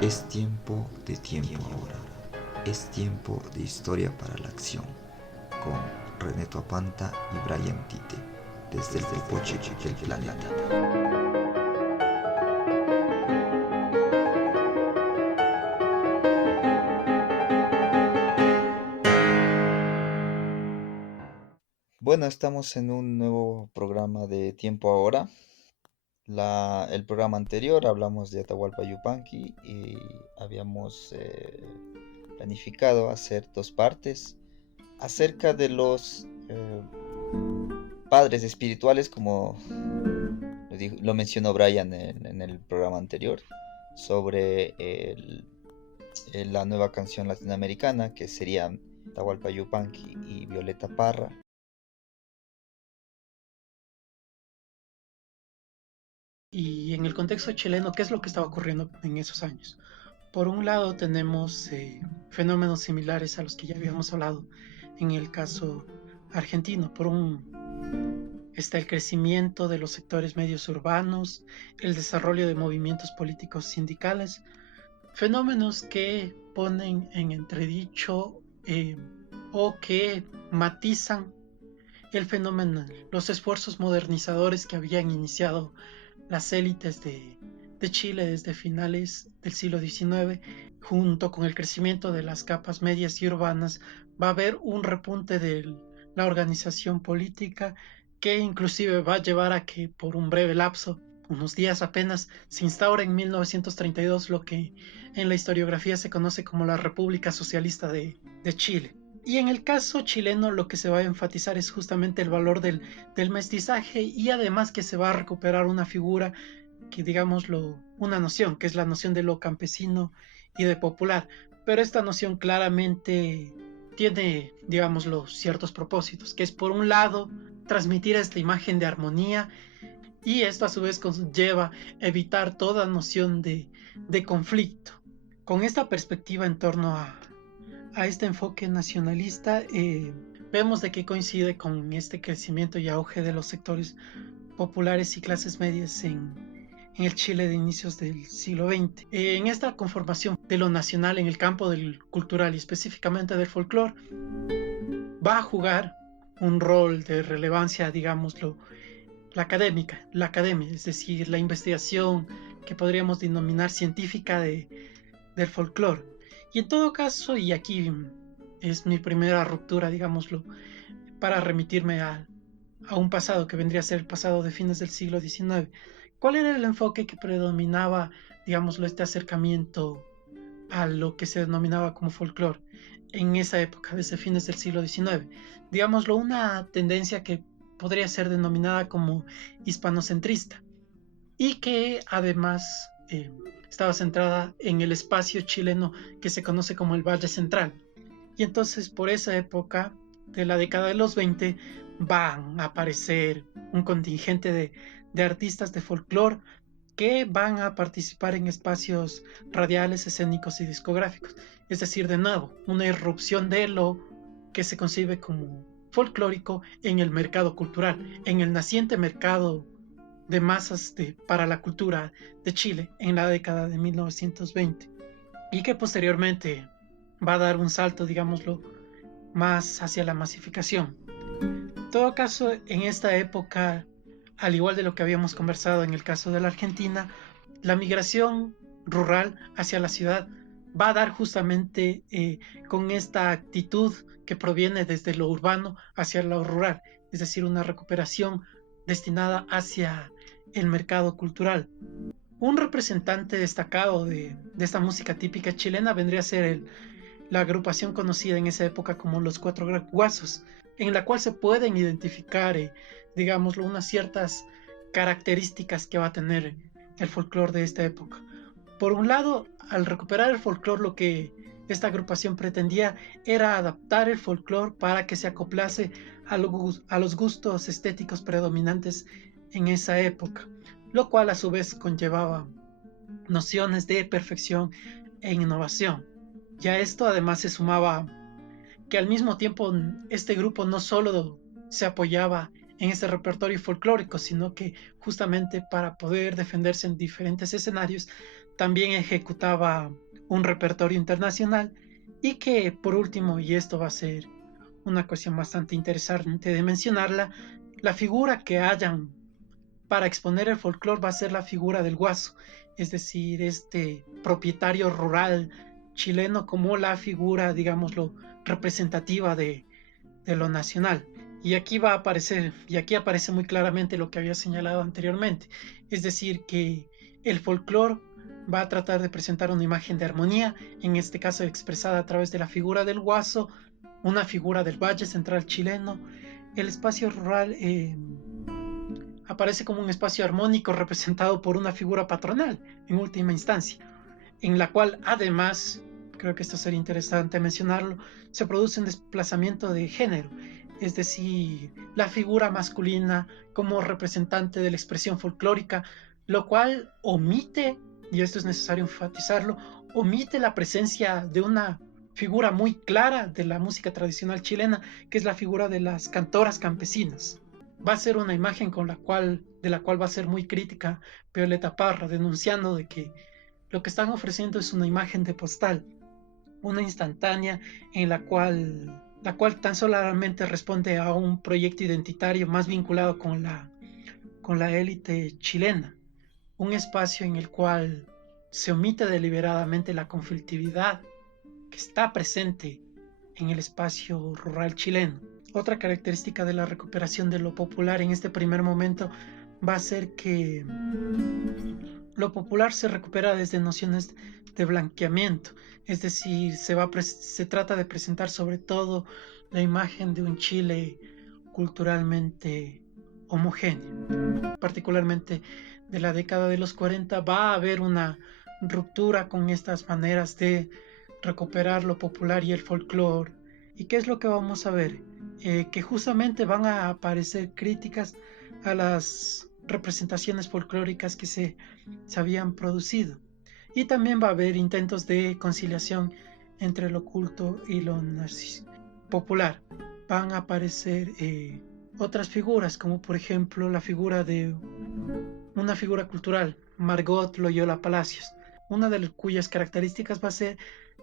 Es tiempo de tiempo ahora. Es tiempo de historia para la acción. Con René Tuapanta y Brian Tite. Desde el Poche del planeta. Bueno, estamos en un nuevo programa de Tiempo Ahora. El programa anterior hablamos de Atahualpa Yupanqui y habíamos planificado hacer dos partes acerca de los padres espirituales, como lo mencionó Brian en el programa anterior, sobre la nueva canción latinoamericana, que serían Atahualpa Yupanqui y Violeta Parra. Y en el contexto chileno, ¿qué es lo que estaba ocurriendo en esos años? Por un lado tenemos fenómenos similares a los que ya habíamos hablado en el caso argentino. Está el crecimiento de los sectores medios urbanos, el desarrollo de movimientos políticos sindicales, fenómenos que ponen en entredicho o que matizan el fenómeno, los esfuerzos modernizadores que habían iniciado las élites de Chile desde finales del siglo XIX. Junto con el crecimiento de las capas medias y urbanas, va a haber un repunte de la organización política que inclusive va a llevar a que por un breve lapso, unos días apenas, se instaura en 1932 lo que en la historiografía se conoce como la República Socialista de Chile. Y en el caso chileno lo que se va a enfatizar es justamente el valor del mestizaje, y además que se va a recuperar una figura que, digámoslo, una noción, que es la noción de lo campesino y de popular. Pero esta noción claramente tiene, digámoslo, ciertos propósitos, que es por un lado transmitir esta imagen de armonía, y esto a su vez conlleva evitar toda noción de conflicto. Con esta perspectiva en torno a este enfoque nacionalista, vemos de que coincide con este crecimiento y auge de los sectores populares y clases medias en el Chile de inicios del siglo XX. En esta conformación de lo nacional en el campo del cultural y específicamente del folclore, va a jugar un rol de relevancia, digámoslo, la academia, es decir, la investigación que podríamos denominar científica del folclore. Y en todo caso, y aquí es mi primera ruptura, digámoslo, para remitirme a un pasado que vendría a ser el pasado de fines del siglo XIX, ¿cuál era el enfoque que predominaba, digámoslo, este acercamiento a lo que se denominaba como folclore en esa época, desde fines del siglo XIX? Digámoslo, una tendencia que podría ser denominada como hispanocentrista, y que además estaba centrada en el espacio chileno que se conoce como el Valle Central. Y entonces por esa época de la década de los 20 van a aparecer un contingente de artistas de folclore que van a participar en espacios radiales, escénicos y discográficos. Es decir, de nuevo, una irrupción de lo que se concibe como folclórico en el mercado cultural, en el naciente mercado de masas para la cultura de Chile en la década de 1920, y que posteriormente va a dar un salto, digámoslo, más hacia la masificación. En todo caso, en esta época, al igual de lo que habíamos conversado en el caso de la Argentina, la migración rural hacia la ciudad va a dar justamente con esta actitud que proviene desde lo urbano hacia lo rural, es decir, una recuperación destinada hacia el mercado cultural. Un representante destacado de esta música típica chilena vendría a ser la agrupación conocida en esa época como los Cuatro Guasos, en la cual se pueden identificar, digámoslo, unas ciertas características que va a tener el folclore de esta época. Por un lado, al recuperar el folclore, lo que esta agrupación pretendía era adaptar el folclore para que se acoplase a los gustos estéticos predominantes en esa época, lo cual a su vez conllevaba nociones de perfección e innovación. Ya esto además se sumaba que al mismo tiempo este grupo no solo se apoyaba en este repertorio folclórico, sino que justamente para poder defenderse en diferentes escenarios, también ejecutaba un repertorio internacional y que por último, y esto va a ser una cuestión bastante interesante de mencionarla, la figura que hayan para exponer el folclore va a ser la figura del guaso, es decir, este propietario rural chileno como la figura, digámoslo, representativa de lo nacional. Y aquí va a aparecer, y aquí aparece muy claramente lo que había señalado anteriormente, es decir, que el folclore va a tratar de presentar una imagen de armonía, en este caso expresada a través de la figura del guaso, una figura del Valle Central chileno. El espacio rural aparece como un espacio armónico representado por una figura patronal, en última instancia, en la cual además, creo que esto sería interesante mencionarlo, se produce un desplazamiento de género, es decir, la figura masculina como representante de la expresión folclórica, lo cual omite, y esto es necesario enfatizarlo, omite la presencia de una figura muy clara de la música tradicional chilena, que es la figura de las cantoras campesinas. Va a ser una imagen de la cual va a ser muy crítica Violeta Parra, denunciando de que lo que están ofreciendo es una imagen de postal, una instantánea en la cual tan solamente responde a un proyecto identitario más vinculado con la élite chilena, un espacio en el cual se omite deliberadamente la conflictividad que está presente en el espacio rural chileno. Otra característica de la recuperación de lo popular en este primer momento va a ser que lo popular se recupera desde nociones de blanqueamiento, es decir, se trata de presentar sobre todo la imagen de un Chile culturalmente homogéneo. Particularmente de la década de los 40 va a haber una ruptura con estas maneras de recuperar lo popular y el folclore. ¿Y qué es lo que vamos a ver? Que justamente van a aparecer críticas a las representaciones folclóricas que se habían producido. Y también va a haber intentos de conciliación entre lo culto y lo popular. Van a aparecer otras figuras, como por ejemplo la figura de una figura cultural, Margot Loyola Palacios, una de cuyas características va a ser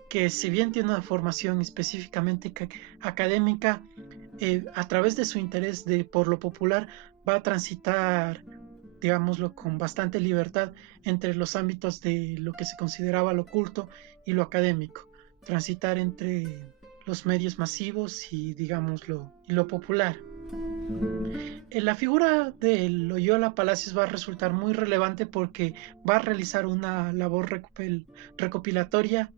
que si bien tiene una formación específicamente académica, a través de su interés por lo popular va a transitar, digámoslo, con bastante libertad entre los ámbitos de lo que se consideraba lo culto y lo académico, transitar entre los medios masivos y, digámoslo, y lo popular. La figura de Loyola Palacios va a resultar muy relevante porque va a realizar una labor recopilatoria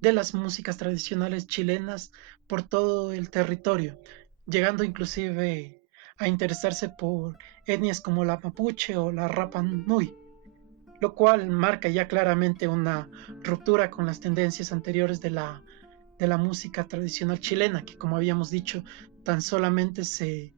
de las músicas tradicionales chilenas por todo el territorio, llegando inclusive a interesarse por etnias como la mapuche o la Rapa Nui, lo cual marca ya claramente una ruptura con las tendencias anteriores de la música tradicional chilena, que como habíamos dicho, tan solamente se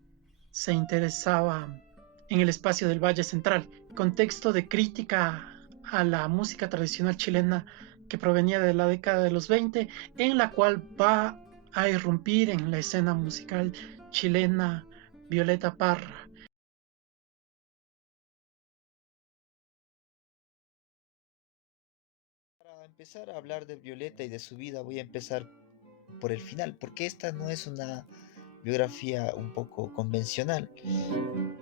interesaba en el espacio del Valle Central, contexto de crítica a la música tradicional chilena que provenía de la década de los 20, en la cual va a irrumpir en la escena musical chilena Violeta Parra. Para empezar a hablar de Violeta y de su vida, voy a empezar por el final, porque esta no es una biografía un poco convencional.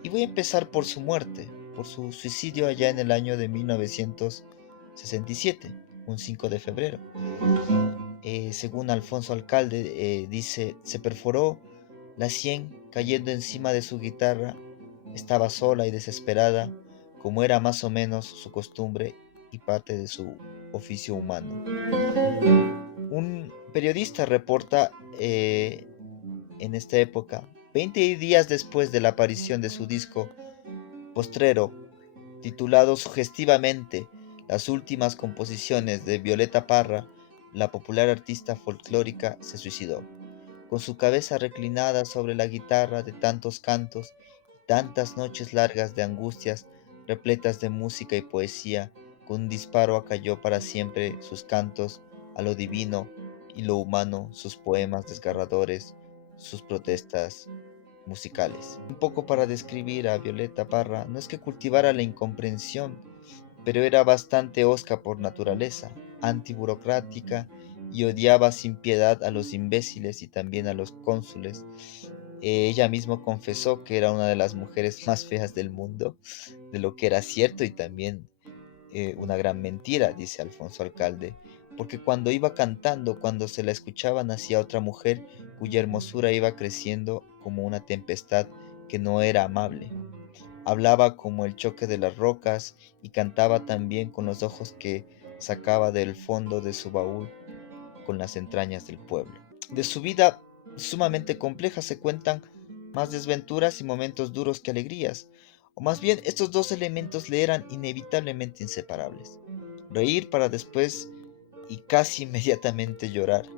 Y voy a empezar por su muerte, por su suicidio allá en el año de 1967, un 5 de febrero. Según Alfonso Alcalde, dice, se perforó la sien cayendo encima de su guitarra, estaba sola y desesperada, como era más o menos su costumbre y parte de su oficio humano. Un periodista reporta en esta época, 20 días después de la aparición de su disco postrero, titulado sugestivamente Las últimas composiciones de Violeta Parra, la popular artista folclórica se suicidó, con su cabeza reclinada sobre la guitarra de tantos cantos y tantas noches largas de angustias repletas de música y poesía, con un disparo acalló para siempre sus cantos a lo divino y lo humano, sus poemas desgarradores, sus protestas musicales. Un poco para describir a Violeta Parra, no es que cultivara la incomprensión, pero era bastante hosca por naturaleza, antiburocrática y odiaba sin piedad a los imbéciles y también a los cónsules. Ella misma confesó que era una de las mujeres más feas del mundo, de lo que era cierto y también una gran mentira, dice Alfonso Alcalde, porque cuando iba cantando, cuando se la escuchaba, nacía otra mujer cuya hermosura iba creciendo como una tempestad que no era amable. Hablaba como el choque de las rocas y cantaba también con los ojos que sacaba del fondo de su baúl con las entrañas del pueblo. De su vida sumamente compleja se cuentan más desventuras y momentos duros que alegrías, o más bien estos dos elementos le eran inevitablemente inseparables. Reír para después y casi inmediatamente llorar.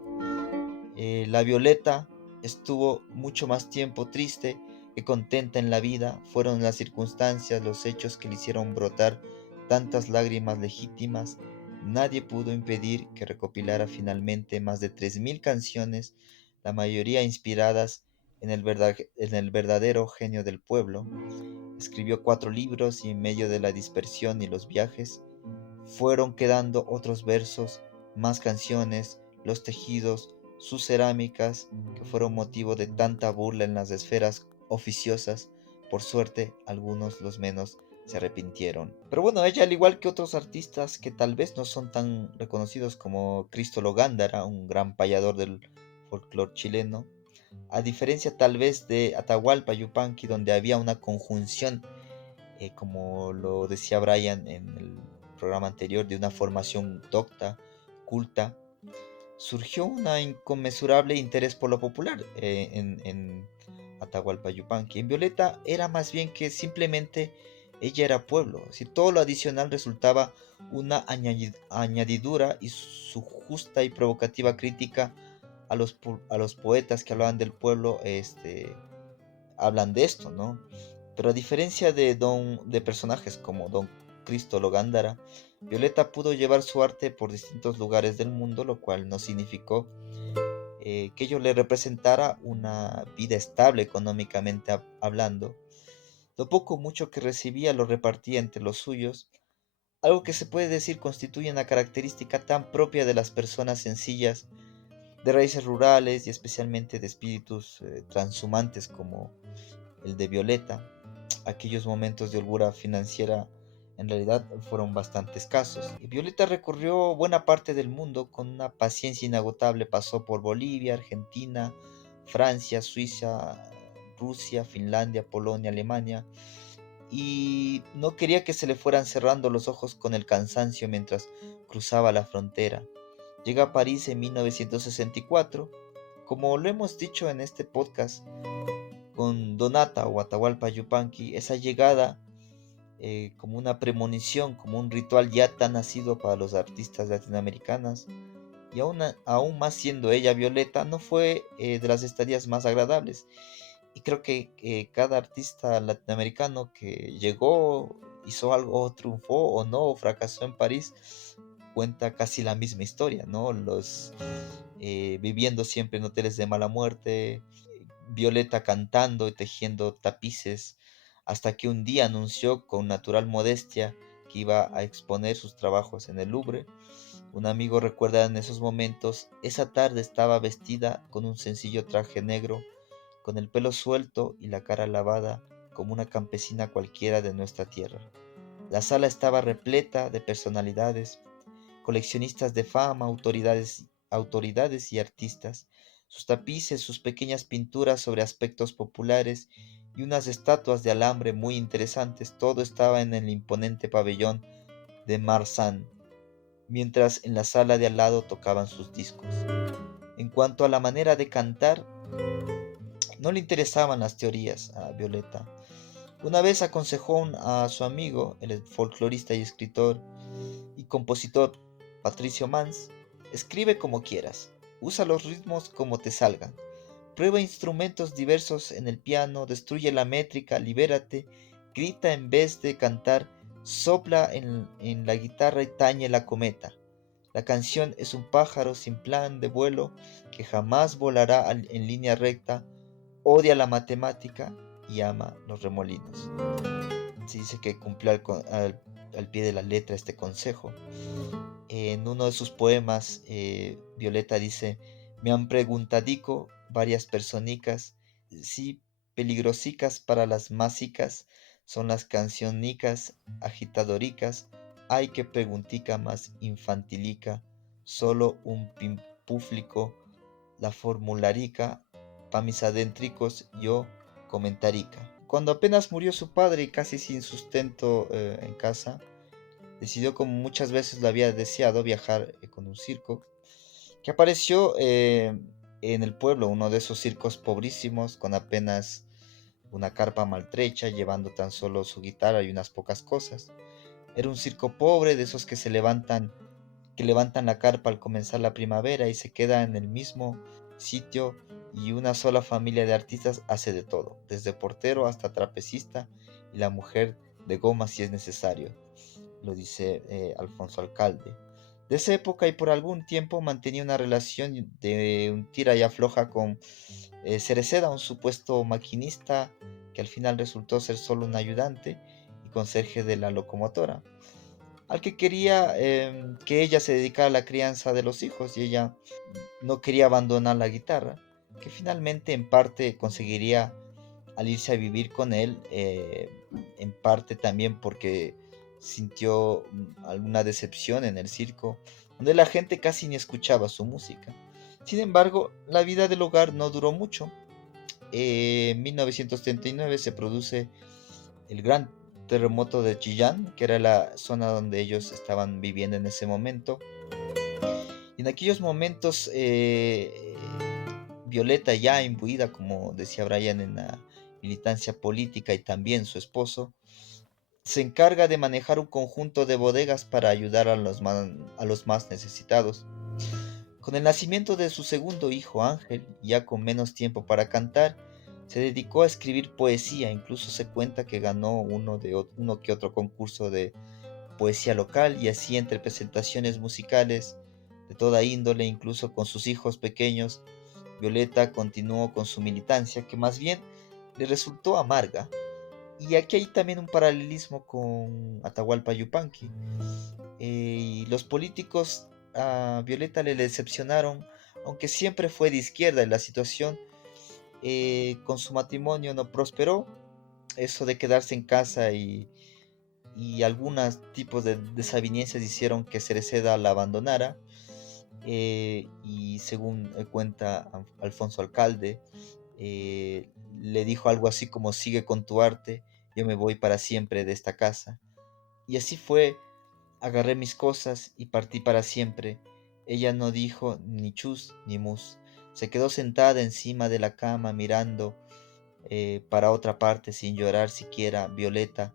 La Violeta estuvo mucho más tiempo triste que contenta en la vida. Fueron las circunstancias, los hechos que le hicieron brotar tantas lágrimas legítimas. Nadie pudo impedir que recopilara finalmente más de 3.000 canciones, la mayoría inspiradas en el verdadero genio del pueblo. Escribió 4 libros y en medio de la dispersión y los viajes fueron quedando otros versos, más canciones, los tejidos, sus cerámicas, que fueron motivo de tanta burla en las esferas oficiosas. Por suerte, algunos, los menos, se arrepintieron. Pero bueno, ella, al igual que otros artistas que tal vez no son tan reconocidos como Cristolo Gándara, un gran payador del folclore chileno, a diferencia tal vez de Atahualpa Yupanqui, donde había una conjunción como lo decía Brian en el programa anterior, de una formación docta, culta, surgió un inconmensurable interés por lo popular en Atahualpa Yupanqui. En Violeta era más bien que simplemente ella era pueblo, si todo lo adicional resultaba una añadidura y su justa y provocativa crítica a los poetas que hablaban del pueblo, hablan de esto, ¿no? Pero a diferencia de personajes como Don Cristólo Gándara, Violeta pudo llevar su arte por distintos lugares del mundo, lo cual no significó que ello le representara una vida estable económicamente hablando. Lo poco o mucho que recibía lo repartía entre los suyos, algo que se puede decir constituye una característica tan propia de las personas sencillas, de raíces rurales y especialmente de espíritus transhumantes como el de Violeta. Aquellos momentos de holgura financiera en realidad fueron bastante escasos. Y Violeta recorrió buena parte del mundo con una paciencia inagotable. Pasó por Bolivia, Argentina, Francia, Suiza, Rusia, Finlandia, Polonia, Alemania. Y no quería que se le fueran cerrando los ojos con el cansancio mientras cruzaba la frontera. Llega a París en 1964. Como lo hemos dicho en este podcast, con Donata o Atahualpa Yupanqui, esa llegada como una premonición, como un ritual ya tan nacido para los artistas latinoamericanas, y aún más siendo ella Violeta, no fue de las estadías más agradables. Y creo que cada artista latinoamericano que llegó, hizo algo, triunfó o no, o fracasó en París, cuenta casi la misma historia, ¿no? Los viviendo siempre en hoteles de mala muerte, Violeta cantando y tejiendo tapices, hasta que un día anunció con natural modestia que iba a exponer sus trabajos en el Louvre. Un amigo recuerda en esos momentos, esa tarde estaba vestida con un sencillo traje negro, con el pelo suelto y la cara lavada como una campesina cualquiera de nuestra tierra. La sala estaba repleta de personalidades, coleccionistas de fama, autoridades y artistas. Sus tapices, sus pequeñas pinturas sobre aspectos populares y unas estatuas de alambre muy interesantes, todo estaba en el imponente pabellón de Marsan, mientras en la sala de al lado tocaban sus discos. En cuanto a la manera de cantar, no le interesaban las teorías a Violeta. Una vez aconsejó a su amigo, el folclorista y escritor y compositor Patricio Mans: escribe como quieras, usa los ritmos como te salgan, prueba instrumentos diversos en el piano, destruye la métrica, libérate, grita en vez de cantar, sopla en la guitarra y tañe la cometa. La canción es un pájaro sin plan de vuelo que jamás volará en línea recta, odia la matemática y ama los remolinos. Se dice que cumplió al pie de la letra este consejo. En uno de sus poemas, Violeta dice: me han preguntadico varias personicas, si peligrosicas para las másicas son las cancionicas agitadoricas, hay que preguntica más infantilica, solo un pimpúflico la formularica, pa' mis adéntricos yo comentarica. Cuando apenas murió su padre y casi sin sustento en casa, decidió, como muchas veces lo había deseado, viajar con un circo, que apareció en el pueblo, uno de esos circos pobrísimos, con apenas una carpa maltrecha, llevando tan solo su guitarra y unas pocas cosas. Era un circo pobre, de esos que levantan la carpa al comenzar la primavera y se queda en el mismo sitio, y una sola familia de artistas hace de todo, desde portero hasta trapecista y la mujer de goma si es necesario, lo dice Alfonso Alcalde. De esa época, y por algún tiempo mantenía una relación de un tira y afloja con Cereceda, un supuesto maquinista que al final resultó ser solo un ayudante y conserje de la locomotora, al que quería que ella se dedicara a la crianza de los hijos, y ella no quería abandonar la guitarra, que finalmente en parte conseguiría al irse a vivir con él, en parte también porque sintió alguna decepción en el circo, donde la gente casi ni escuchaba su música. Sin embargo, la vida del hogar no duró mucho. En 1939 se produce el gran terremoto de Chillán, que era la zona donde ellos estaban viviendo en ese momento. Y en aquellos momentos, Violeta, ya imbuida, como decía Brian, en la militancia política, y también su esposo, se encarga de manejar un conjunto de bodegas para ayudar a los más necesitados. Con el nacimiento de su segundo hijo Ángel, ya con menos tiempo para cantar, se dedicó a escribir poesía. Incluso se cuenta que ganó uno que otro concurso de poesía local, y así, entre presentaciones musicales de toda índole, incluso con sus hijos pequeños, Violeta continuó con su militancia, que más bien le resultó amarga. Y aquí hay también un paralelismo con Atahualpa Yupanqui. Y los políticos a Violeta le decepcionaron, aunque siempre fue de izquierda, y la situación con su matrimonio no prosperó. Eso de quedarse en casa y algunos tipos de desavenencias hicieron que Cereceda la abandonara. Y según cuenta Alfonso Alcalde, le dijo algo así como: sigue con tu arte, yo me voy para siempre de esta casa. Y así fue. Agarré mis cosas y partí para siempre. Ella no dijo ni chus ni mus. Se quedó sentada encima de la cama mirando para otra parte, sin llorar siquiera. Violeta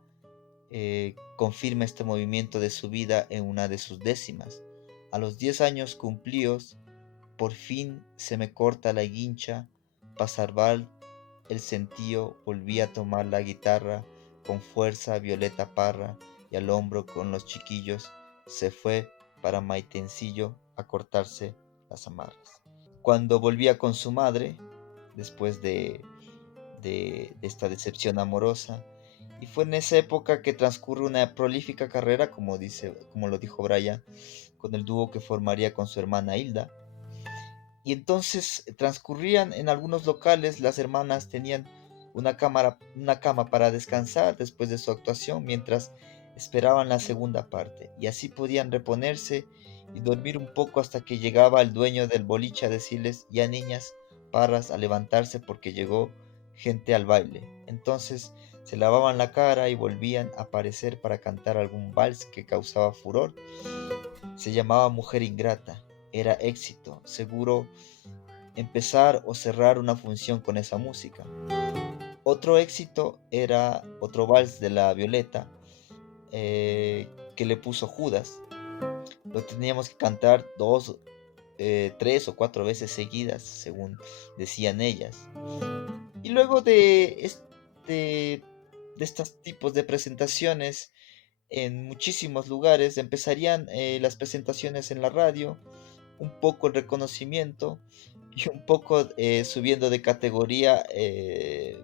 confirma este movimiento de su vida en una de sus décimas. A los 10 años cumplidos, por fin se me corta la guincha, pa' salvar el sentío, volví a tomar la guitarra con fuerza. Violeta Parra, y al hombro con los chiquillos se fue para Maitencillo a cortarse las amarras. Cuando volvía con su madre, después de esta decepción amorosa, y fue en esa época que transcurre una prolífica carrera, como lo dijo Brian, con el dúo que formaría con su hermana Hilda. Y entonces transcurrían en algunos locales, las hermanas tenían una cama para descansar después de su actuación, mientras esperaban la segunda parte, y así podían reponerse y dormir un poco hasta que llegaba el dueño del boliche a decirles: ya niñas parras, a levantarse porque llegó gente al baile. Entonces se lavaban la cara y volvían a aparecer para cantar algún vals que causaba furor. Se llamaba Mujer Ingrata. Era éxito seguro empezar o cerrar una función con esa música. Otro éxito era otro vals de la Violeta, que le puso Judas. Lo teníamos que cantar tres o cuatro veces seguidas, según decían ellas. Y luego de estos tipos de presentaciones en muchísimos lugares, empezarían las presentaciones en la radio, un poco el reconocimiento, Y un poco subiendo de categoría,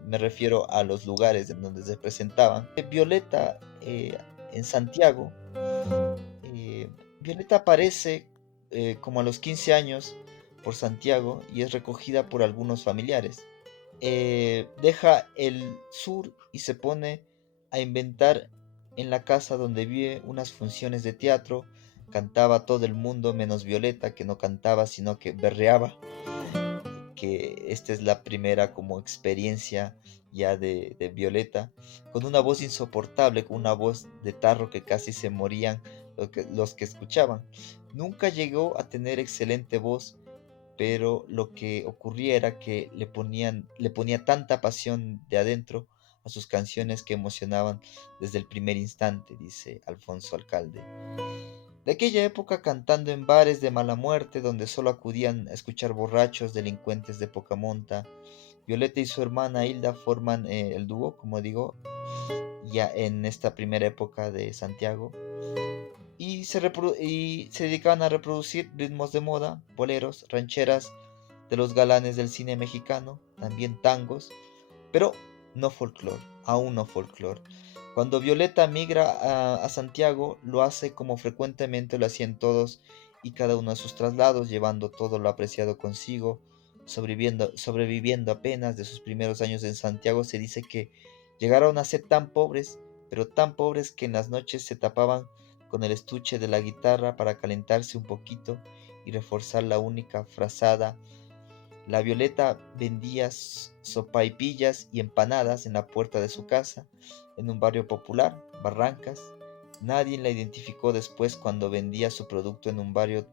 me refiero a los lugares en donde se presentaban. Violeta en Santiago, eh, Violeta aparece como a los 15 años por Santiago y es recogida por algunos familiares. Deja el sur y se pone a inventar en la casa donde vive unas funciones de teatro. Cantaba todo el mundo menos Violeta, que no cantaba sino que berreaba, que esta es la primera como experiencia ya de Violeta, con una voz insoportable, con una voz de tarro que casi se morían los que escuchaban. Nunca llegó a tener excelente voz, pero lo que ocurría era que le ponía tanta pasión de adentro a sus canciones que emocionaban desde el primer instante, dice Alfonso Alcalde. De aquella época cantando en bares de mala muerte donde solo acudían a escuchar borrachos delincuentes de poca monta, Violeta y su hermana Hilda forman el dúo, como digo, ya en esta primera época de Santiago, y se dedicaban a reproducir ritmos de moda, boleros, rancheras de los galanes del cine mexicano, también tangos, pero no folclore, aún no folclore. Cuando Violeta migra a Santiago, lo hace como frecuentemente lo hacían todos y cada uno de sus traslados, llevando todo lo apreciado consigo, sobreviviendo apenas de sus primeros años en Santiago. Se dice que llegaron a ser tan pobres, pero tan pobres que en las noches se tapaban con el estuche de la guitarra para calentarse un poquito y reforzar la única frazada. La Violeta vendía sopaipillas y empanadas en la puerta de su casa, en un barrio popular, Barrancas. Nadie la identificó después cuando vendía su producto en un barrio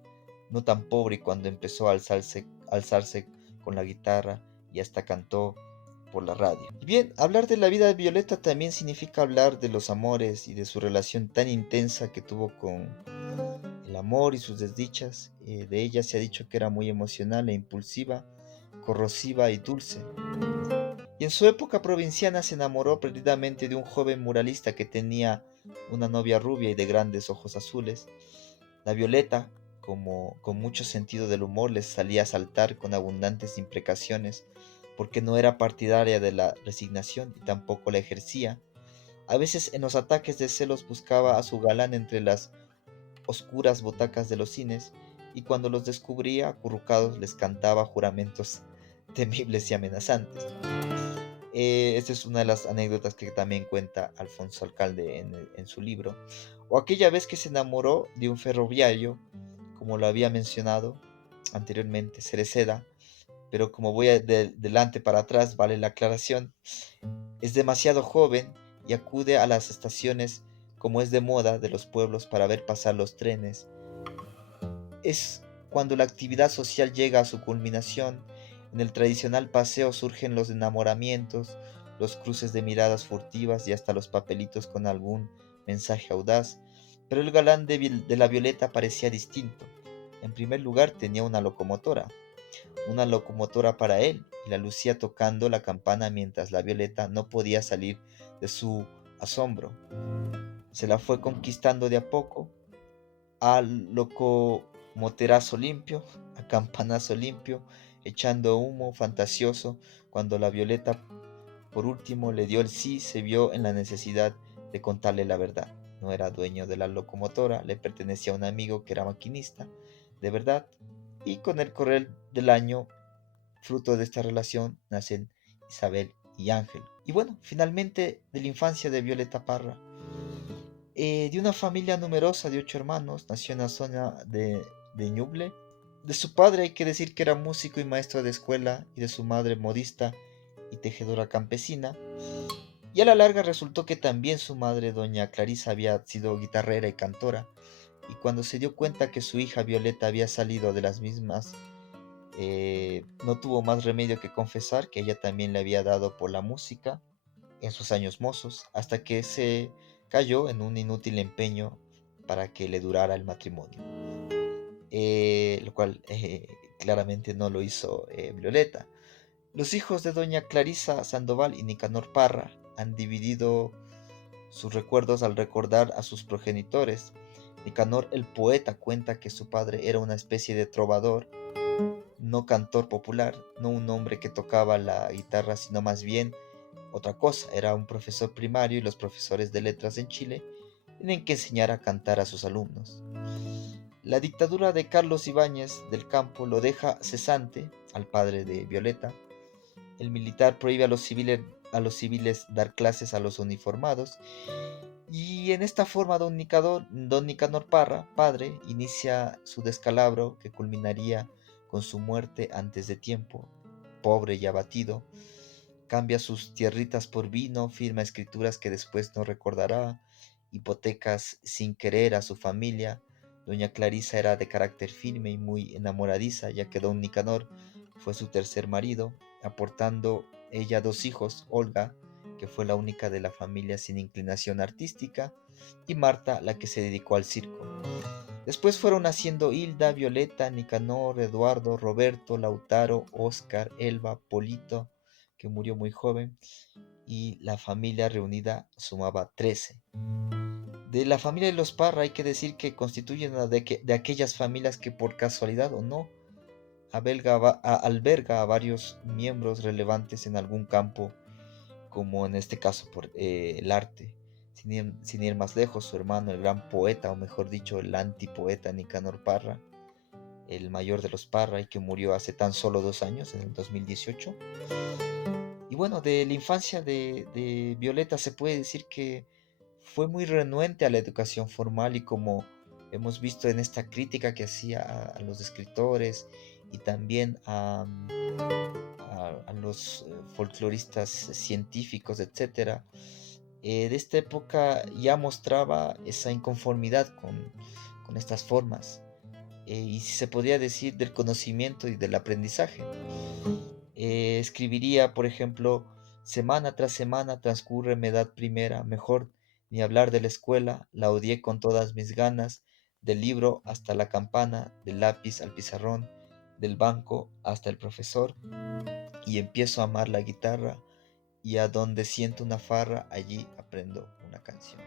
no tan pobre y cuando empezó a alzarse con la guitarra y hasta cantó por la radio. Y bien, hablar de la vida de Violeta también significa hablar de los amores y de su relación tan intensa que tuvo con el amor y sus desdichas. De ella se ha dicho que era muy emocional e impulsiva, corrosiva y dulce. Y en su época provinciana se enamoró perdidamente de un joven muralista que tenía una novia rubia y de grandes ojos azules. La Violeta, como con mucho sentido del humor, les salía a saltar con abundantes imprecaciones, porque no era partidaria de la resignación y tampoco la ejercía. A veces en los ataques de celos buscaba a su galán entre las oscuras butacas de los cines, y cuando los descubría acurrucados les cantaba juramentos temibles y amenazantes. Esta es una de las anécdotas que también cuenta Alfonso Alcalde en su libro. O aquella vez que se enamoró de un ferroviario, como lo había mencionado anteriormente, Cereceda, pero como voy delante para atrás, vale la aclaración, es demasiado joven y acude a las estaciones como es de moda de los pueblos para ver pasar los trenes. Es cuando la actividad social llega a su culminación. En el tradicional paseo surgen los enamoramientos, los cruces de miradas furtivas y hasta los papelitos con algún mensaje audaz. Pero el galán de la Violeta parecía distinto. En primer lugar tenía una locomotora para él, y la lucía tocando la campana mientras la Violeta no podía salir de su asombro. Se la fue conquistando de a poco, al locomoterazo limpio, a campanazo limpio, echando humo fantasioso. Cuando la Violeta por último le dio el sí, se vio en la necesidad de contarle la verdad. No era dueño de la locomotora, le pertenecía a un amigo que era maquinista, de verdad, y con el correr del año, fruto de esta relación, nacen Isabel y Ángel. Y bueno, finalmente de la infancia de Violeta Parra. De una familia numerosa de 8 hermanos, nació en la zona de Ñuble. De su padre hay que decir que era músico y maestro de escuela, y de su madre modista y tejedora campesina. Y a la larga resultó que también su madre, doña Clarisa, había sido guitarrera y cantora. Y cuando se dio cuenta que su hija Violeta había salido de las mismas, no tuvo más remedio que confesar que ella también le había dado por la música en sus años mozos, hasta que se cayó en un inútil empeño para que le durara el matrimonio, lo cual claramente no lo hizo Violeta. Los hijos de doña Clarisa Sandoval y Nicanor Parra han dividido sus recuerdos al recordar a sus progenitores. Nicanor el poeta cuenta que su padre era una especie de trovador, no cantor popular, no un hombre que tocaba la guitarra, sino más bien otra cosa. Era un profesor primario y los profesores de letras en Chile tienen que enseñar a cantar a sus alumnos. La dictadura de Carlos Ibáñez del Campo lo deja cesante al padre de Violeta. El militar prohíbe a los civiles dar clases a los uniformados. Y en esta forma don Nicanor Parra, padre, inicia su descalabro que culminaría con su muerte antes de tiempo. Pobre y abatido, cambia sus tierritas por vino, firma escrituras que después no recordará, hipotecas sin querer a su familia. Doña Clarisa era de carácter firme y muy enamoradiza, ya que don Nicanor fue su tercer marido, aportando ella dos hijos, Olga, que fue la única de la familia sin inclinación artística, y Marta, la que se dedicó al circo. Después fueron naciendo Hilda, Violeta, Nicanor, Eduardo, Roberto, Lautaro, Oscar, Elba, Polito, que murió muy joven, y la familia reunida sumaba 13. De la familia de los Parra hay que decir que constituyen una de aquellas familias que por casualidad o no alberga a varios miembros relevantes en algún campo, como en este caso por el arte. Sin ir más lejos, su hermano, el gran poeta, o mejor dicho, el antipoeta Nicanor Parra, el mayor de los Parra y que murió hace tan solo 2 años, en el 2018. Y bueno, de la infancia de Violeta se puede decir que fue muy renuente a la educación formal y como hemos visto en esta crítica que hacía a los escritores y también a los folcloristas científicos, etcétera, de esta época ya mostraba esa inconformidad con estas formas y si se podría decir del conocimiento y del aprendizaje. Escribiría, por ejemplo, semana tras semana transcurre mi edad primera, mejor ni hablar de la escuela, la odié con todas mis ganas, del libro hasta la campana, del lápiz al pizarrón, del banco hasta el profesor, y empiezo a amar la guitarra, y a donde siento una farra, allí aprendo una canción.